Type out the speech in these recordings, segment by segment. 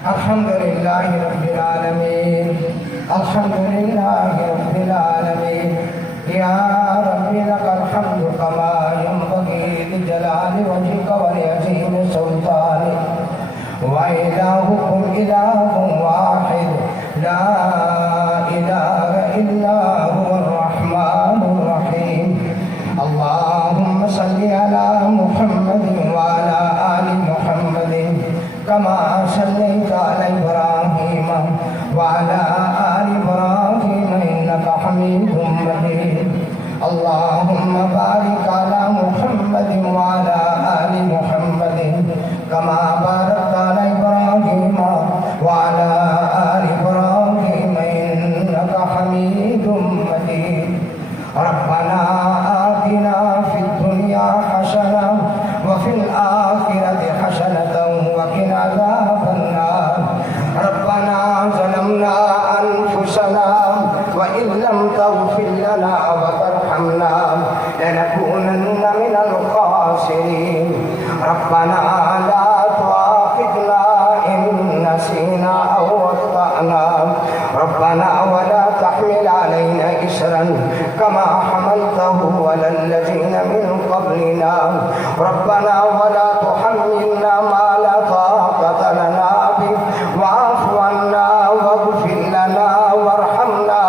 الحمد لله رب العالمين الحمد لله رب العالمين يا رب لك الحمد كما ينبغي لجلال وجهك ولعظيم سلطانك وإلهكم إله واحد لا إله إلا هو الرحمن الرحيم اللهم صل على محمد وعلى آل محمد كما صليت على إبراهيم وعلى آل إبراهيم إنك حميد مجيد اللهم بارك على محمد وعلى آل محمد كما باركت على إبراهيم وعلى آل إبراهيم إنك حميد مجيد ربنا آتنا في الدنيا حسنة وفي الآخرة حسنة وقنا عذاب النار ربنا ظلمنا أنفسنا وإن لم تغفر لنا وترحمنا لنكونن من الخاسرين ربنا لا تؤاخذنا إن نسينا أو أخطأنا ربنا ولا تحمل علينا إصرا كما حملته على الذين من قبلنا ربنا ولا تحملنا ما لا طاقة لنا به واعف عنا واغفر لنا وارحمنا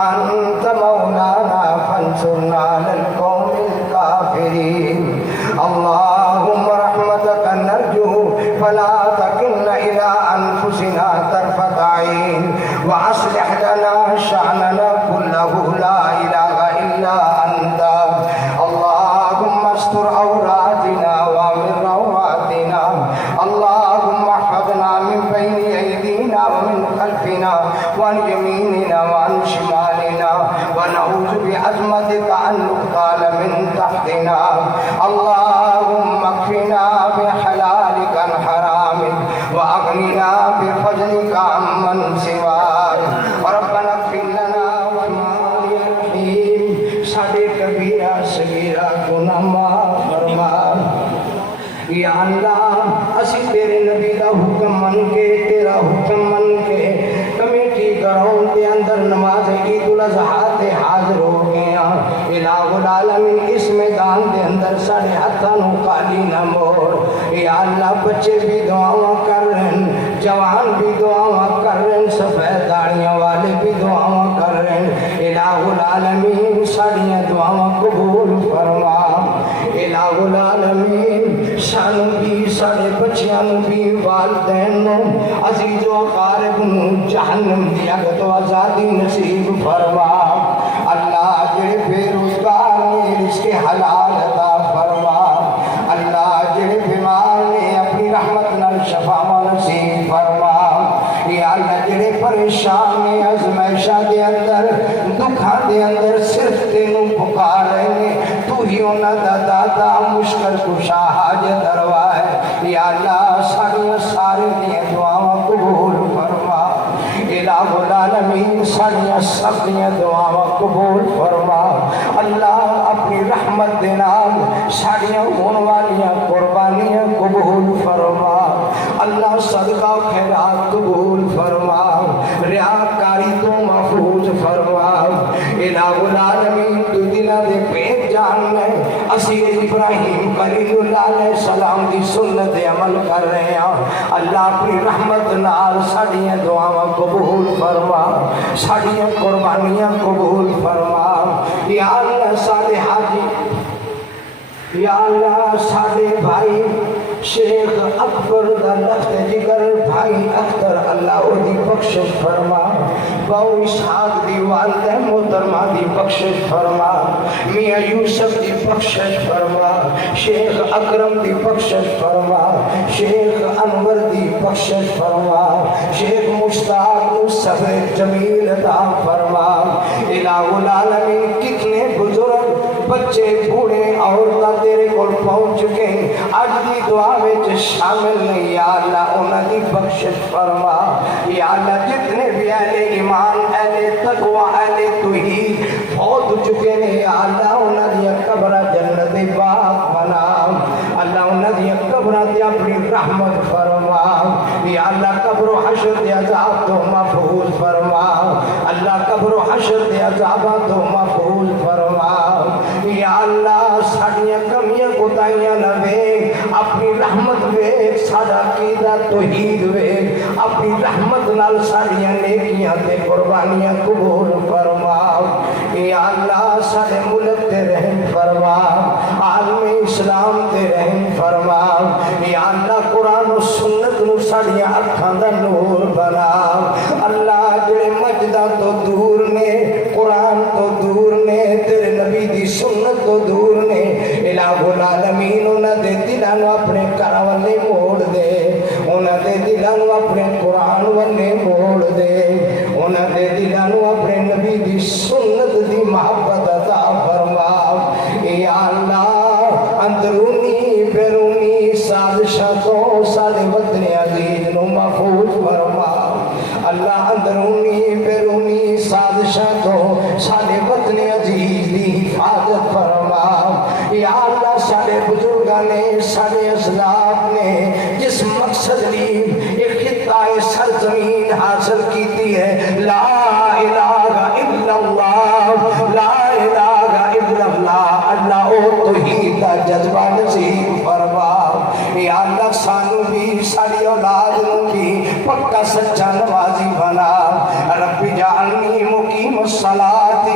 أنت مولانا فانصرنا على القوم الكافرين اللهم رحمتك نرجو فلا تكلنا إلى أنفسنا طرفة عين وأصلح لنا شأننا كله لا إله إلا أنت اللهم استر عوراتنا وامن رواتنا اللهم احفظنا من بين أيدينا ومن خلفنا وعن يميننا وعن شمالنا ونعوذ بعظمتك أن نغتال من تحتنا اللهم اكفنا بحلالك عن حرامك وأغننا بفضلك عمن سواك ربنا اغفر لنا ولوالدينا ساڈے کبیرہ صغیرہ گناہ معاف فرما یا اللہ اسی تیرے نبی دا حکم من کے تیرا حکم من کے کمیٹی گراؤنڈ دے اندر نماز عید الاضحیٰ تے حاضر ہو گیا الہ العالمین اس میدان دے اندر ساڑے ہتھاں نوں خالی نہ موڑ یا اللہ بچے بھی دعاواں کر رہے ہیں جوان بھی دعاواں کر رہے ہیں سفید داڑیاں والے بھی دعاواں کر رہے ہیں الہ العالمین ساڑیاں دعاواں قبول فرما الہ العالمین سانو بھی ساڑے بچیاں بھی والدین عزیز و اقارب جہنم دی اگ تو آزادی نصیب فرما اللہ جڑے بے روزگار نے رزق حلال عطا فرما اللہ جڑے بیمار نے اپنی رحمت نال شفا نصیب فرما یا اللہ جڑے پریشان نے ازمائشاں دے اندر دکھاں دے اندر صرف تینوں پکار رہے ہیں تو ہی انہاں دا دادا مشکل کشا حاجت روا ہے یا اللہ ساریاں سارے دیاں دعاواں قبول فرما الہ العالمین ساریاں سب دیاں دعاواں قبول فرما اللہ اپنی رحمت دے نال ساریاں ہون والیاں قربانیاں قبول فرما اللہ صدقہ و خیرات قبول فرما ریاکاری تو محفوظ فرما الہ العالمین تو دلہ دے پیٹ جاننے اسیر ابراہیم خلیل اللہ علیہ السلام دی سنت عمل کر رہے ہیں اللہ اپنی رحمت نال ساڑیاں دعاواں قبول فرما ساڑیاں قربانیاں قبول فرما یا اللہ ساڑے حاجی یا اللہ ساڑے بھائی شیخ اکبر دا لخت جگر بھائی اختر اللہ او دی بخشش فرما باو اسحاق دی والدہ محترمہ دی بخشش فرما میاں یوسف دی بخشش فرما شیخ اکرم دی بخشش فرما شیخ انور دی بخشش فرما شیخ مشتاق صبر جمیل عطا فرما الہ العالمین کتنے بزرگ بچے بوڑھے عورتاں تیرے کول پہنچ چکے اج دی دعا وچ شامل نہیں یا اللہ انہاں دی بخشش فرما یا اللہ جتنے بھی اہل ایمان اہل تقوی اہل توحید فوت چکے ہیں یا اللہ انہاں دی قبر جنت باغ بنا اللہ انہاں دی قبر تے اپنی رحمت فرما یا اللہ قبر و حشر دے عذاب تو محفوظ فرما اللہ قبر و حشر دے عذاب تو محفوظ فرما یا اللہ ساڑیاں کمیاں کوتاہیاں نہ ویکھ اپنی رحمت ویکھ ساڈا عقیدہ توحید ویکھ اپنی رحمت نال ساڑیاں نیکیاں تے قربانیاں قبول فرما یا اللہ ساڈے ملک تے رحم فرما عالم اسلام تے رحم فرما یا اللہ قرآن و سنت نو ساڑیاں اکھاں دا نور بنا اللہ جڑے مجدہ تو دور نے قرآن تو دور نے تیرے نبی دی سنت تو دور نے الہ العالمین انہاں دے دلاں نو اپنے گھر والے موڑ دے انہاں دے دلاں نو اپنے قرآن والے موڑ دے انہاں دے دلاں نو اپنے نبی دی سنت دی محبت عطا فرما یا اللہ اندرونی بیرونی سازشاں تو سارے وطن عزیز نو محفوظ فرما اللہ اندرونی بیرونی سازشاں تو سارے وطن عزیز دی حفاظت فرما یا اللہ سارے بزرگاں نے سارے اسلاف نے جس مقصد لی ایک خطہ سرزمین حاصل کیتی ہے لا الہ الا اللہ لا الہ الا اللہ اللہ او توحید دا جذبہ نصیب فرما یا اللہ سانو بھی ساری اولاد نو بھی پکا سچا نمازی بنا رب جعلنی مقیم الصلاۃ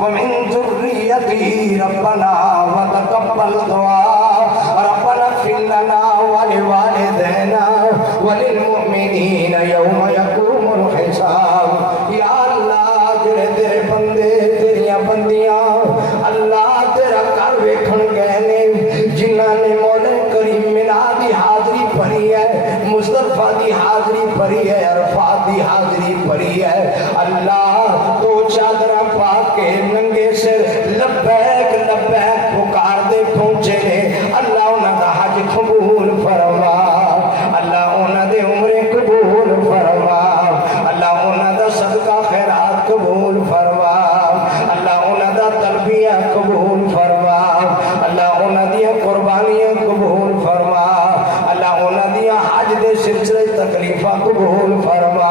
ومن ذریتی ربنا وتقبل دعاء ربنا اغفر لنا ولوالدينا وللمؤمنین یوم یقوم الحساب یا اللہ جڑے تیرے بندے تیریاں بندیاں اللہ تیرا گھر ویکھن گئے نے جنہاں نے مولا کریم میلاد دی حاضری بھری ہے مصطفیٰ دی حاضری بھری ہے عرفات دی حاضری بھری ہے اللہ تو چادرہ پا کے ننگے سر لبیک لبیک پکار دے پہنچے نے اللہ انہاں دا حج قبول فرما اللہ انہاں دے عمرے قبول فرما اللہ انہاں دا صدقہ خیرات قبول فرما اللہ انہاں دا تلبیہ قبول فرما اللہ انہاں دیا قربانیاں قبول فرما اللہ انہاں دیا حج دے سلسلے تکلیفہ قبول فرما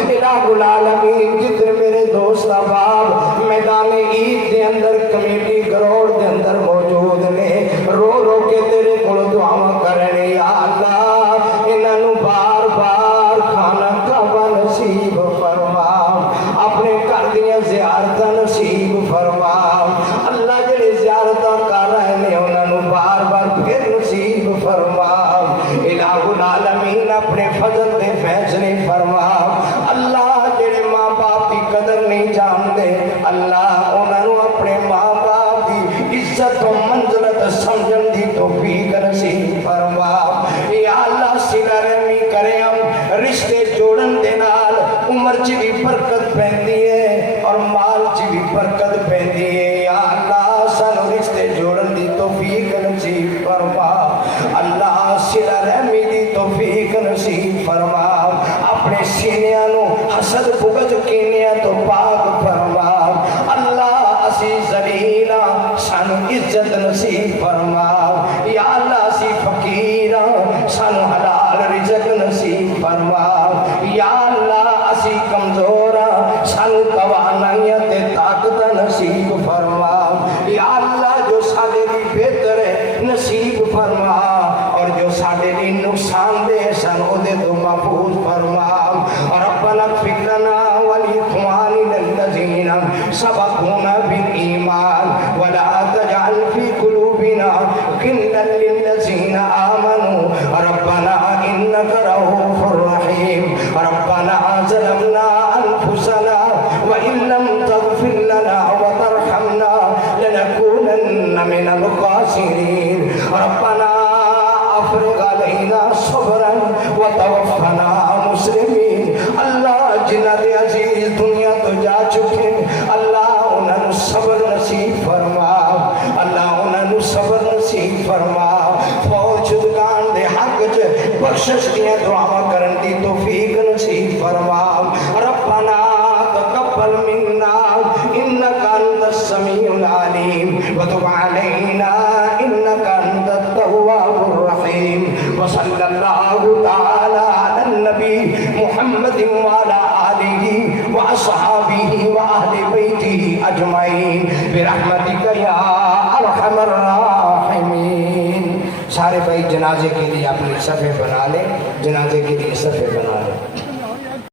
الہ العالمین جتنے میرے دوست احباب میدان عید دے اندر کمیٹی گروڑ دے اندر موجود نے رو رو کے تیرے کول دعاواں کرنے یا اللہ انہاں نو بار بار کھانا کعبہ نصیب فرما اپنے گھر دیاں زیارتاں نصیب فرما اللہ جڑے زیارتاں کر رہے نے انہاں نو بار بار پھر نصیب فرما الہ العالمین اپنے فضل دے فیصلے فرما اللہ جڑے ماں باپ کی قدر نہیں جانتے اللہ انہاں نو اپنے ماں باپ کی عزت و منزلت سمجھن دی توفیق نصیب فرما یا اللہ صلہ رحمی کرے ہم رشتے جوڑن دے نال عمر چ بھی برکت پیندی ہے اور مال چ بھی برکت پیندی ہے یا اللہ سانو رشتے جوڑن دی توفیق نصیب فرما اللہ صلہ رحمی دی توفیق نصیب فرما اپنے سینیاں نو حسد بغض کینیاں تو پاک فرما اللہ اسی ذلیلاں سانو عزت نصیب فرما یا اللہ اسی فقیراں سانو حلال رزق نصیب فرما یا اللہ اسی کمزوراں سانو توانائیاں تے طاقت نصیب فرما یا اللہ جو سارے بھی بہتر ہے نصیب فرما اور جو سارے بھی نقصان دے سانو دے تو محفوظ فرما ربنا اغفر لنا ولإخواننا الذين سبقونا بالإيمان ولا تجعل في قلوبنا غلا للذين آمنوا ربنا إنك رؤوف رحيم ربنا ظلمنا أنفسنا وإن لم تغفر لنا وترحمنا لنكونن من الخاسرين ربنا افرغ علينا صبرا وتوفنا مسلمين اللہ جنہ دے عزیز دنیا تو جا چکے اللہ انہاں نو صبر نصیب فرما اللہ انہاں نو صبر نصیب فرما فوت شدگان دے حق چ بخشش دیاں دعاواں کرن دی توفیق نصیب فرما ربنا تقبل منا انك انت السميع العليم وتب علينا انك انت التواب الرحيم وصلى الله تعالى على النبي محمد وعلى آلہ وأصحابہ وأہل بیتہ اجمعین برحمتک یا ارحم الراحمین۔ سارے بھائی جنازے کے لیے اپنی صفحے بنا لیں، جنازے کے لیے صفحے بنا لیں۔